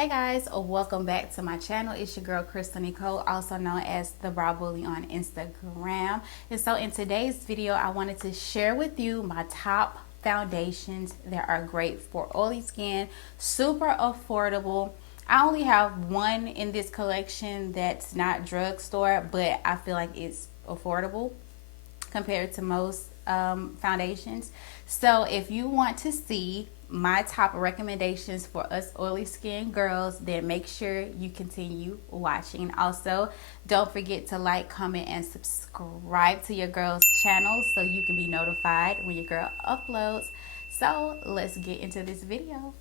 Hey guys, welcome back to my channel. It's your girl Krystal Nykole, also known as the Brow Bully on Instagram. And so in today's video, I wanted to share with you my top foundations that are great for oily skin, super affordable. I only have one in this collection that's not drugstore, but I feel like it's affordable compared to most foundations. So if you want to see my top recommendations for us oily skin girls, then make sure you continue watching. Also, don't forget to like, comment, and subscribe to your girl's channel so you can be notified when your girl uploads. So let's get into this video.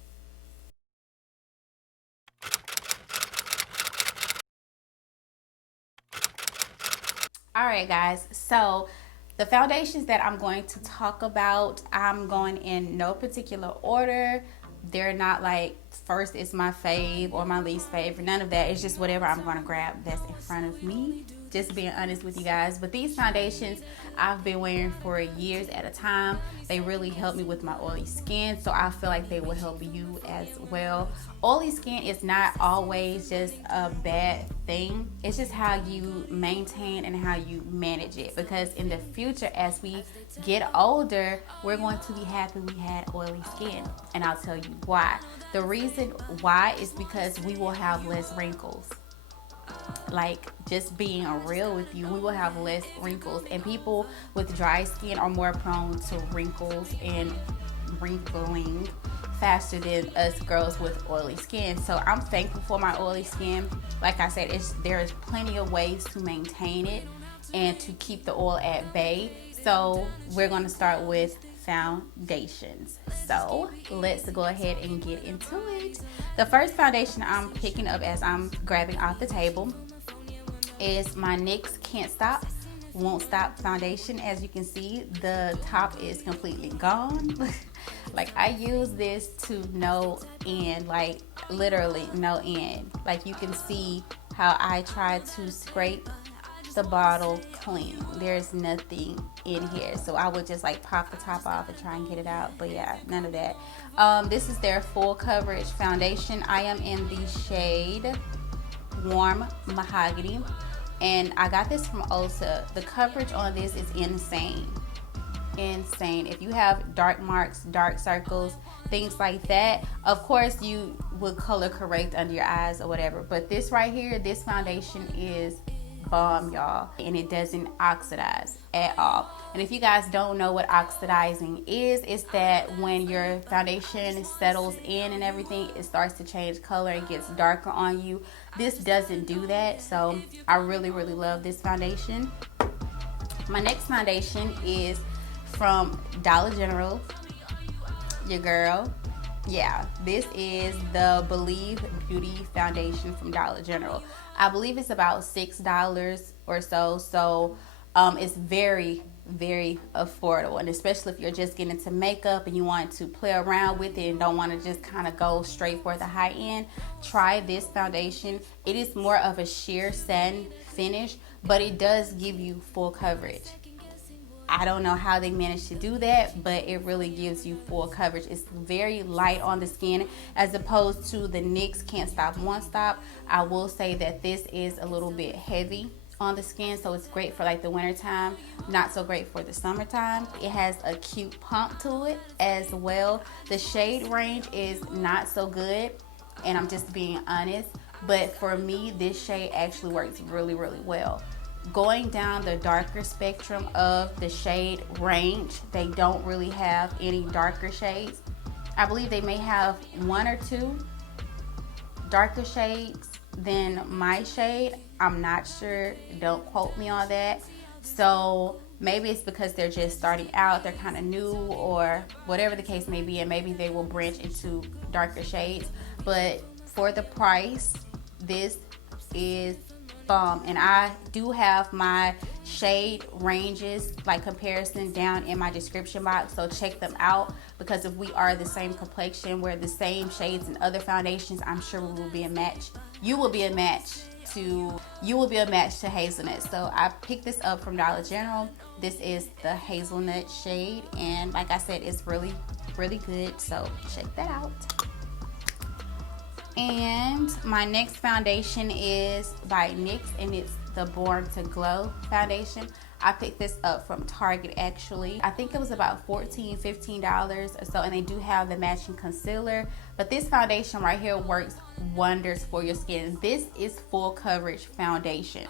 All right guys, so the foundations that I'm going to talk about, I'm going in no particular order. They're not like first is my fave or my least favorite, none of that. It's just whatever I'm going to grab that's in front of me, just being honest with you guys. But these foundations I've been wearing for years at a time. They really help me with my oily skin, so I feel like they will help you as well. Oily skin is not always just a bad thing. It's just how you maintain and how you manage it, because in the future as we get older, we're going to be happy we had oily skin, and I'll tell you why. The reason why is because we will have less wrinkles. Like, just being real with you, we will have less wrinkles, and people with dry skin are more prone to wrinkles and wrinkling faster than us girls with oily skin. So I'm thankful for my oily skin. Like I said, there is plenty of ways to maintain it and to keep the oil at bay. So we're going to start with foundations. So let's go ahead and get into it. The first foundation I'm picking up as I'm grabbing off the table is my NYX Can't Stop Won't Stop foundation. As you can see, the top is completely gone. Like, I use this to no end, like literally no end. Like, you can see how I try to scrape the bottle clean. There's nothing in here, so I would just like pop the top off and try and get it out, but yeah, none of that. This is their full coverage foundation. I am in the shade Warm Mahogany, and I got this from Ulta. The coverage on this is insane. If you have dark marks, dark circles, things like that, of course you would color correct under your eyes or whatever, but this right here, this foundation is bomb, y'all, and it doesn't oxidize at all. And if you guys don't know what oxidizing is, it's that when your foundation settles in and everything, it starts to change color and gets darker on you. This doesn't do that, so I really love this foundation. My next foundation is from Dollar General. Your girl, yeah, this is the Believe Beauty foundation from Dollar General. I believe it's about $6 or so. It's very affordable, and especially if you're just getting into makeup and you want to play around with it and don't want to just kind of go straight for the high end, try this foundation. It is more of a sheer satin finish, but it does give you full coverage. I don't know how they managed to do that, but it really gives you full coverage. It's very light on the skin as opposed to the NYX Can't Stop Won't Stop. I will say that this is a little bit heavy on the skin, so it's great for like the winter time, not so great for the summertime. It has a cute pump to it as well. The shade range is not so good, and I'm just being honest, but for me this shade actually works really well. Going down the darker spectrum of the shade range, they don't really have any darker shades. I believe they may have one or two darker shades than my shade. I'm not sure, don't quote me on that. So maybe it's because they're just starting out, they're kind of new, or whatever the case may be, and maybe they will branch into darker shades. But for the price, this is bomb. And I do have my shade ranges, like comparison, down in my description box, so check them out, because if we are the same complexion, we're the same shades and other foundations, I'm sure we will be a match. You will be a match to Hazelnut. So I picked this up from Dollar General. This is the Hazelnut shade, and like I said, it's really good, so check that out. And my next foundation is by NYX, and it's the Born to Glow foundation. I picked this up from Target actually. I think it was about $14-15 or so, and they do have the matching concealer. But this foundation right here works wonders for your skin. This is full coverage foundation.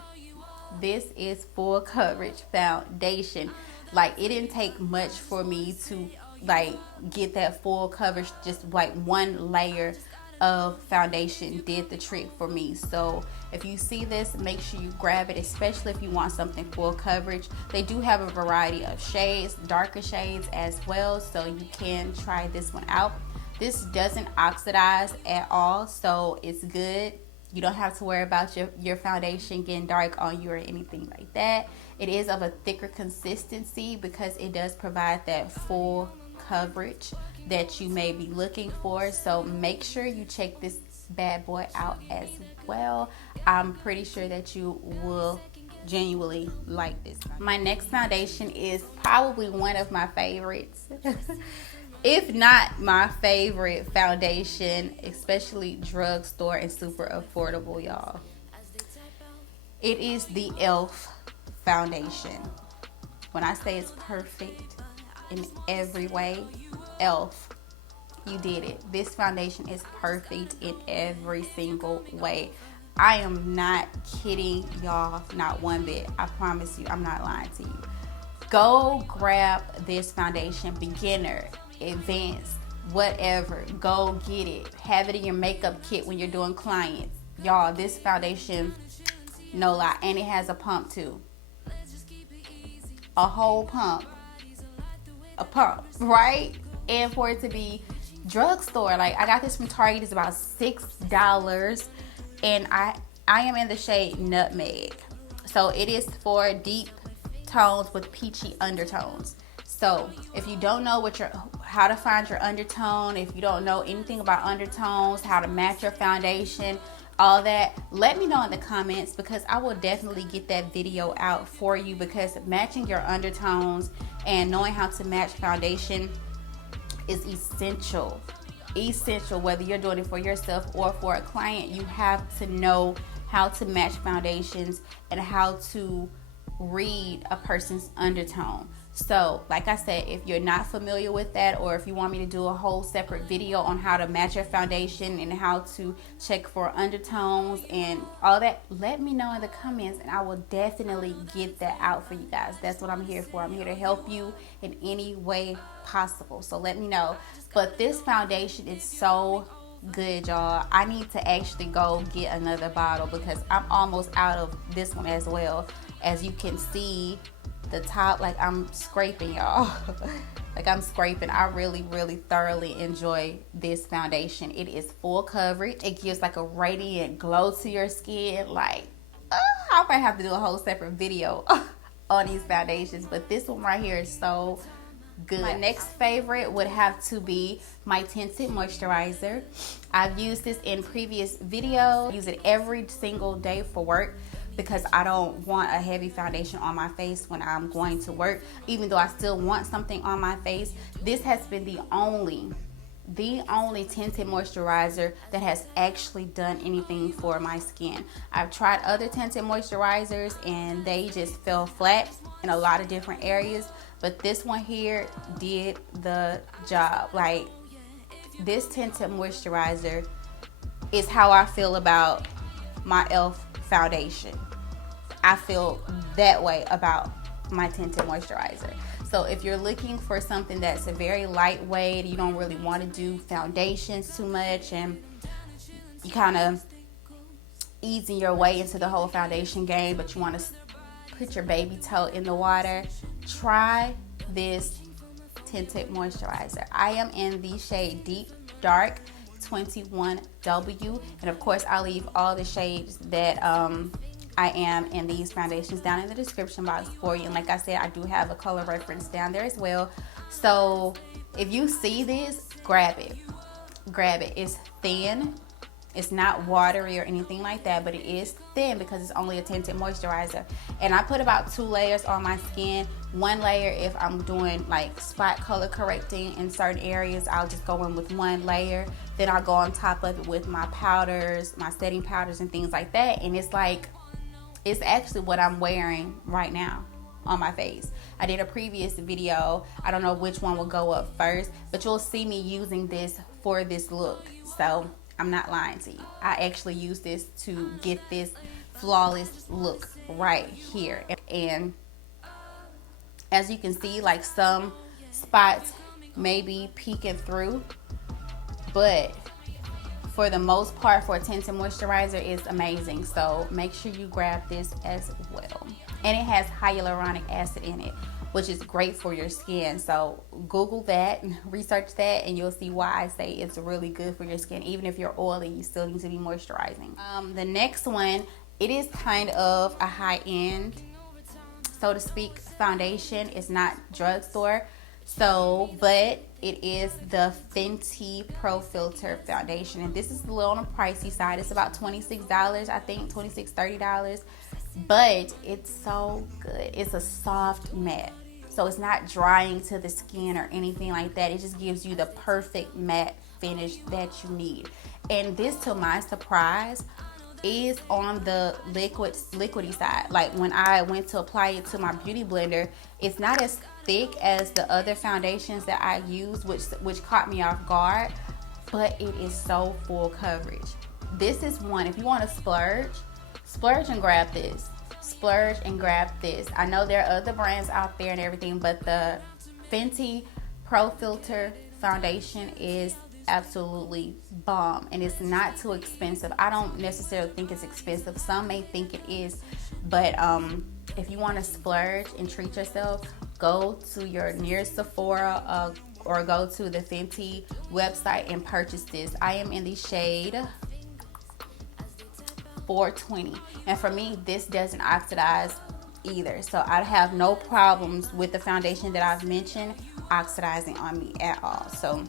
This is full coverage foundation. Like, it didn't take much for me to like get that full coverage. Just like one layer of foundation did the trick for me. So if you see this, make sure you grab it, especially if you want something full coverage. They do have a variety of shades, darker shades as well, so you can try this one out. This doesn't oxidize at all, so it's good. You don't have to worry about your foundation getting dark on you or anything like that. It is of a thicker consistency because it does provide that full coverage that you may be looking for. So make sure you check this bad boy out as well. I'm pretty sure that you will genuinely like this. My next foundation is probably one of my favorites. If not my favorite foundation, especially drugstore and super affordable, y'all. It is the e.l.f. foundation. When I say it's perfect in every way, e.l.f., you did it. This foundation is perfect in every single way. I am not kidding y'all, not one bit. I promise you, I'm not lying to you. Go grab this foundation, beginner, advanced, whatever. Go get it. Have it in your makeup kit when you're doing clients. Y'all, this foundation, no lie, and it has a pump too. A whole pump. A pump, right? And for it to be drugstore, like, I got this from Target. It's about $6, and I am in the shade Nutgmeg. So it is for deep tones with peachy undertones. So if you don't know how to find your undertone, if you don't know anything about undertones, how to match your foundation, all that, let me know in the comments, because I will definitely get that video out for you, because matching your undertones and knowing how to match foundation is essential. Essential, whether you're doing it for yourself or for a client. You have to know how to match foundations and how to read a person's undertone. So like I said, if you're not familiar with that, or if you want me to do a whole separate video on how to match your foundation and how to check for undertones and all that, let me know in the comments, and I will definitely get that out for you guys. That's what I'm here for. I'm here to help you in any way possible. So let me know. But this foundation is so good, y'all. I need to actually go get another bottle because I'm almost out of this one as well. As you can see, the top, like, I'm scraping, y'all. Like, I'm scraping. I really thoroughly enjoy this foundation. It is full coverage. It gives like a radiant glow to your skin. Like, I might have to do a whole separate video on these foundations, but this one right here is so good. My next favorite would have to be my Tinted Moisturizer. I've used this in previous videos. I use it every single day for work, because I don't want a heavy foundation on my face when I'm going to work. Even though I still want something on my face, this has been the only tinted moisturizer that has actually done anything for my skin. I've tried other tinted moisturizers and they just fell flat in a lot of different areas, but this one here did the job. Like, this tinted moisturizer is how I feel about my e.l.f. foundation. I feel that way about my tinted moisturizer. So if you're looking for something that's a very lightweight, you don't really want to do foundations too much, and you kind of easing your way into the whole foundation game, but you want to put your baby toe in the water, try this tinted moisturizer. I am in the shade Deep Dark 21W, and of course I'll leave all the shades that I am in these foundations down in the description box for you. And like I said, I do have a color reference down there as well. So if you see this, grab it. Grab it. It's thin. It's not watery or anything like that, but it is thin because it's only a tinted moisturizer. And I put about 2 layers on my skin. 1 layer if I'm doing like spot color correcting in certain areas, I'll just go in with 1 layer. Then I'll go on top of it with my powders, my setting powders and things like that. And it's like, it's actually what I'm wearing right now on my face. I did a previous video, I don't know which one will go up first, but you'll see me using this for this look. So I'm not lying to you. I actually use this to get this flawless look right here. And as you can see, like some spots may be peeking through, but for the most part, for a tinted moisturizer, it's amazing. So make sure you grab this as well. And it has hyaluronic acid in it, which is great for your skin. So Google that, research that, and you'll see why I say it's really good for your skin. Even if you're oily, you still need to be moisturizing. The next one, it is kind of a high-end, so to speak, foundation. It's not drugstore, so, but it is the Fenty Pro Filter foundation. And this is a little on the pricey side. It's about $26, I think, $26, $30. But it's so good. It's a soft matte, so it's not drying to the skin or anything like that. It just gives you the perfect matte finish that you need. And this, to my surprise, is on the liquidy side. Like when I went to apply it to my beauty blender, it's not as thick as the other foundations that I use, which caught me off guard, but it is so full coverage. This is one, if you want to splurge and grab this. Splurge and grab this. I know there are other brands out there and everything, but the Fenty Pro Filter foundation is absolutely bomb, and it's not too expensive. I don't necessarily think it's expensive. Some may think it is, but if you want to splurge and treat yourself, go to your nearest Sephora or go to the Fenty website and purchase this. I am in the shade 420, and for me, this doesn't oxidize either, so I have no problems with the foundation that I've mentioned oxidizing on me at all. So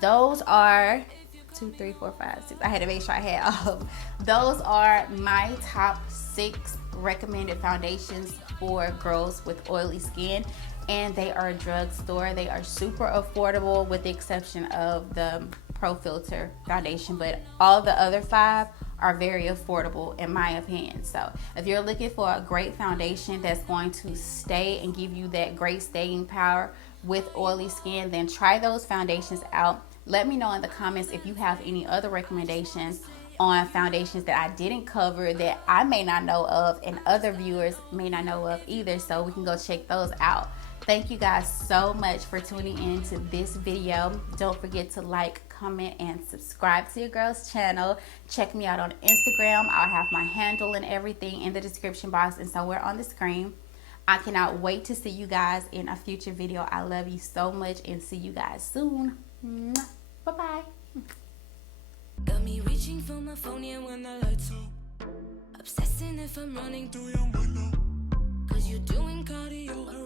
those are 2, 3, 4, 5, 6. I had to make sure I had all of them. Those are my top 6 recommended foundations for girls with oily skin, and they are drugstore. They are super affordable with the exception of the Pro Filter foundation, but all the other 5 are very affordable in my opinion. So if you're looking for a great foundation that's going to stay and give you that great staying power with oily skin, then try those foundations out. Let me know in the comments if you have any other recommendations on foundations that I didn't cover that I may not know of and other viewers may not know of either, so we can go check those out. Thank you guys so much for tuning in to this video. Don't forget to like, comment, and subscribe to your girl's channel. Check me out on Instagram. I'll have my handle and everything in the description box and somewhere on the screen. I cannot wait to see you guys in a future video. I love you so much and see you guys soon. Bye-bye. Got me reaching for my phone, yeah, when the lights out. Obsessing if I'm running through your window. Cause you're doing cardio.